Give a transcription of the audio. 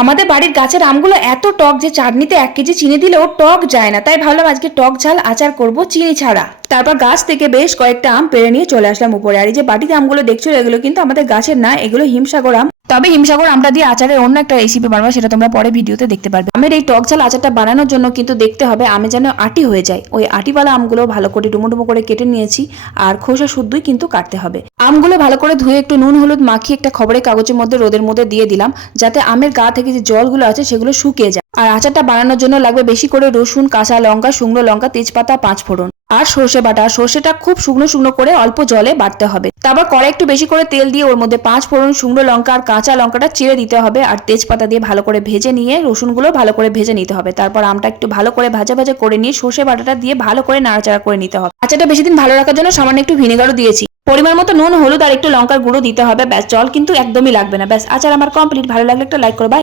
আমাদের বাড়ির গাছের আমগুলো এত টক যে চাটনিতে 1 কেজি চিনি দিলেও টক যায় না, তাই ভাবলাম আজকে টক ঝাল আচার করব চিনি ছাড়া। তারপর গাছ থেকে বেশ কয়েকটা আম পেড়ে নিয়ে চলে আসলাম উপরে। আর এই যে বাটিতে আমগুলো দেখছো, এগুলো কিন্তু আমাদের গাছের না, এগুলো হিমসাগর আম। তবে হিমসাগর আমটা দিয়ে আচারের অন্য একটা রেসিপি বানাবো, সেটা তোমরা পরে ভিডিওতে দেখতে পারবে। আমের এই টক ঝাল আচারটা বানানোর জন্য কিন্তু দেখতে হবে আমে যেন আটি হয়ে যায়। ওই আটিওয়ালা আমগুলো ভালো করে ডুমো ডুমো করে কেটে নিয়েছি, আর খোসা শুদ্ধই কিন্তু কাটতে হবে। আমগুলো ভালো করে ধুয়ে একটু নুন হলুদ মাখিয়ে একটা খবরের কাগজের মধ্যে রোদের মধ্যে দিয়ে দিলাম, যাতে আমের গা থেকে যে জলগুলো আছে সেগুলো শুকিয়ে যায়। আর আচারটা বানানোর জন্য লাগবে বেশি করে রসুন, কাঁচা লঙ্কা, শুকনো লঙ্কা, তেজপাতা, 5 ফোড়ন আর সর্ষে বাটা। আর সর্ষেটা খুব শুকনো শুকনো করে অল্প জলে বাটতে হবে। তারপর কড়াই একটু বেশি করে তেল দিয়ে ওর মধ্যে 5 ফোড়ন, শুকনো লঙ্কা আর কাঁচা লঙ্কাটা চিড়ে দিতে হবে, আর তেজপাতা দিয়ে ভালো করে ভেজে নিয়ে রসুনগুলো ভালো করে ভেজে নিতে হবে। তারপর আমটা একটু ভালো করে ভাজা ভাজা করে নিয়ে সর্ষে বাটাটা দিয়ে ভালো করে নাড়াচাড়া করে নিতে হবে। আচারটা বেশি দিন ভালো রাখার জন্য সামান্য একটু ভিনেগারও দিয়েছি। পরিমাণ মতো নুন, হলুদ আর একটু লঙ্কার গুঁড়ো দিতে হবে। ব্যাস, জল কিন্তু একদমই লাগবে না। ব্যাস, আচার আমার কমপ্লিট। ভালো লাগলে একটা লাইক করো। বাই।